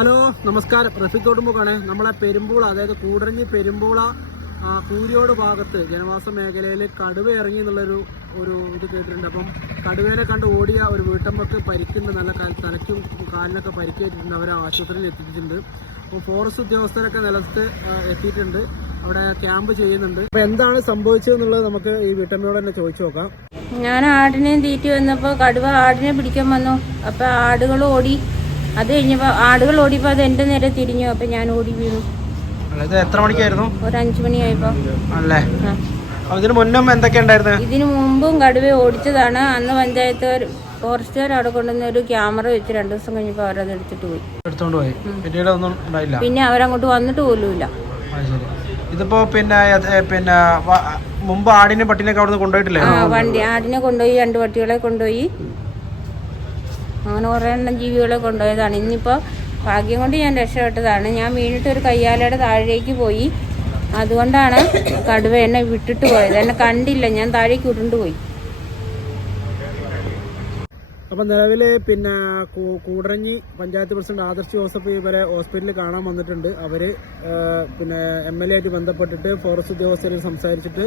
Hello നമസ്കാരം. റഫീഖ് തോട്ടുമുഖാണ് നമ്മളെ പെരുമ്പൂള അതായത് കൂടരഞ്ഞി പെരുമ്പൂള കൂരിയോട് ഭാഗത്ത് ജനവാസ മേഖലയിൽ കടുവ ഇറങ്ങി എന്നുള്ളൊരു ഒരു ഇത് കേട്ടിട്ടുണ്ട്. അപ്പം കടുവേനെ കണ്ട് ഓടിയ ഒരു വീട്ടമ്മക്ക് പരിക്കുന്ന നല്ല തലയ്ക്കും കാലിനൊക്കെ പരിക്കേറ്റിട്ടുണ്ട്. അവരെ ആശുപത്രിയിൽ എത്തിച്ചിട്ടുണ്ട് അപ്പോൾ ഫോറസ്റ്റ് ഉദ്യോഗസ്ഥരൊക്കെ നിലത്ത് എത്തിയിട്ടുണ്ട്. അവിടെ ക്യാമ്പ് ചെയ്യുന്നുണ്ട്. അപ്പോൾ എന്താണ് സംഭവിച്ചതെന്നുള്ളത് നമുക്ക് ഈ വീട്ടമ്മയോട് തന്നെ ചോദിച്ചു നോക്കാം. ഞാൻ ആടിനെയും തീറ്റി വന്നപ്പോൾ കടുവ ആടിനെ പിടിക്കാൻ വന്നു. അപ്പോൾ ആടുകൾ ഓടി അത് കഴിഞ്ഞപ്പോൾ ആടുകൾ ഓടിയപ്പോൾ അത് എന്റെ നേരെ തിരിഞ്ഞു. അപ്പോൾ ഞാൻ ഓടി വീണു. ഇത് എത്ര മണിക്കായിരുന്നു? ഒരു അഞ്ചു മണിയായപ്പോൾ അല്ലേ ഇതിന് മുന്നും എന്തൊക്കെ ഉണ്ടായിരുന്നു? ഇതിനു മുമ്പും കടുവ ഓടിച്ചതാണ്. അന്ന് പഞ്ചായത്ത് ഫോറസ്റ്റുകാർ അവിടെ കൊണ്ടുവന്ന ഒരു ക്യാമറ വെച്ച് രണ്ടു ദിവസം കഴിഞ്ഞപ്പോൾ അവരത് എടുത്തിട്ട് പോയി. എടുത്തോണ്ട് പോയി. പിന്നീട് ഒന്നും ഉണ്ടായില്ല. പിന്നെ അവരങ്ങോട്ട് വന്നിട്ട് പോലുമില്ല ഇതിപ്പോ പിന്നെ പിന്നെ മുമ്പ് ആടിനെ പട്ടിനെ അവിടുന്ന് കൊണ്ടുപോയിട്ടില്ലേ? വണ്ടി ആടിനെ കൊണ്ടുപോയി രണ്ട് പട്ടികളെ കൊണ്ടുപോയി. അങ്ങനെ കുറേ എണ്ണം ജീവികളെ കൊണ്ടുപോയതാണ്. ഇന്നിപ്പോൾ ഭാഗ്യം കൊണ്ട് ഞാൻ രക്ഷപ്പെട്ടതാണ്. ഞാൻ വീണിട്ട് ഒരു കയ്യാലയുടെ താഴേക്ക് പോയി. അതുകൊണ്ടാണ് കടുവ എന്നെ വിട്ടിട്ട് പോയത്. എന്നെ കണ്ടില്ല. ഞാൻ താഴേക്ക് വിട്ടിട്ട് പോയി. അപ്പം നിലവിൽ പിന്നെ കൂടരഞ്ഞി പഞ്ചായത്ത് പ്രസിഡന്റ് ആദർശ് ജോസഫ് ഇവരെ ഹോസ്പിറ്റലിൽ കാണാൻ വന്നിട്ടുണ്ട്. അവർ പിന്നെ എം എൽ എ ആയിട്ട് ബന്ധപ്പെട്ടിട്ട് ഫോറസ്റ്റ് ഉദ്യോഗസ്ഥരിൽ സംസാരിച്ചിട്ട്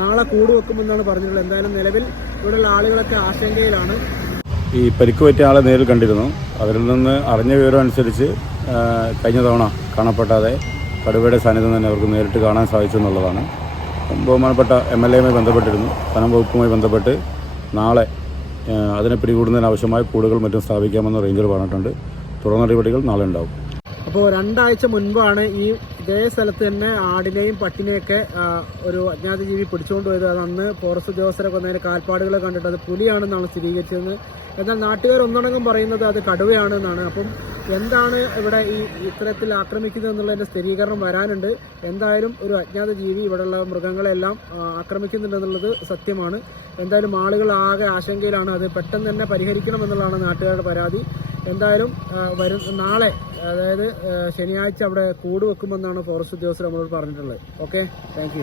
നാളെ കൂട് വെക്കുമെന്നാണ് പറഞ്ഞിട്ടുള്ളത്. എന്തായാലും നിലവിൽ ഇവിടെയുള്ള ആളുകളൊക്കെ ആശങ്കയിലാണ്. ഈ പരിക്ക് പറ്റിയ ആളെ നേരിൽ കണ്ടിരുന്നു. അവരിൽ നിന്ന് അറിഞ്ഞ വിവരം അനുസരിച്ച് കഴിഞ്ഞ തവണ കാണപ്പെടാതെ കടുവയുടെ സാന്നിധ്യം തന്നെ അവർക്ക് നേരിട്ട് കാണാൻ സാധിച്ചു എന്നുള്ളതാണ്. ബഹുമാനപ്പെട്ട എം എൽ എയുമായി ബന്ധപ്പെട്ടിരുന്നു. വനം വകുപ്പുമായി ബന്ധപ്പെട്ട് നാളെ അതിനെ പിടികൂടുന്നതിന് ആവശ്യമായ കൂടുകൾ മറ്റും സ്ഥാപിക്കാമെന്ന് റേഞ്ചർ പറഞ്ഞിട്ടുണ്ട്. തുടർ നടപടികൾ നാളെ ഉണ്ടാവും. അപ്പോൾ രണ്ടാഴ്ച മുൻപാണ് ഈ ഇതേ സ്ഥലത്ത് തന്നെ ആടിനെയും പട്ടിനെയൊക്കെ ഒരു അജ്ഞാത ജീവി പിടിച്ചുകൊണ്ട് പോയത്. അത് അന്ന് ഫോറസ്റ്റ് ഉദ്യോഗസ്ഥരെ കൊന്നതിന് കാൽപ്പാടുകളെ കണ്ടിട്ട് അത് പുലിയാണെന്നാണ് സ്ഥിരീകരിച്ചതെന്ന് എന്നാൽ നാട്ടുകാർ ഒന്നടങ്കം പറയുന്നത് അത് കടുവയാണെന്നാണ്. അപ്പം എന്താണ് ഇവിടെ ഈ ഇത്തരത്തിൽ ആക്രമിക്കുന്നത് എന്നുള്ളതിന്റെ സ്ഥിരീകരണം വരാനുണ്ട്. എന്തായാലും ഒരു അജ്ഞാത ജീവി ഇവിടെയുള്ള മൃഗങ്ങളെല്ലാം ആക്രമിക്കുന്നുണ്ടെന്നുള്ളത് സത്യമാണ്. എന്തായാലും ആളുകൾ ആകെ ആശങ്കയിലാണ്. അത് പെട്ടെന്ന് തന്നെ പരിഹരിക്കണം എന്നുള്ളതാണ് നാട്ടുകാരുടെ പരാതി. എന്തായാലും വരും നാളെ അതായത് ശനിയാഴ്ച അവിടെ കൂട് വെക്കുമെന്നാണ് ഫോറസ്റ്റ് ഉദ്യോഗസ്ഥർ നമ്മളോട് പറഞ്ഞിട്ടുള്ളത്. Okay thank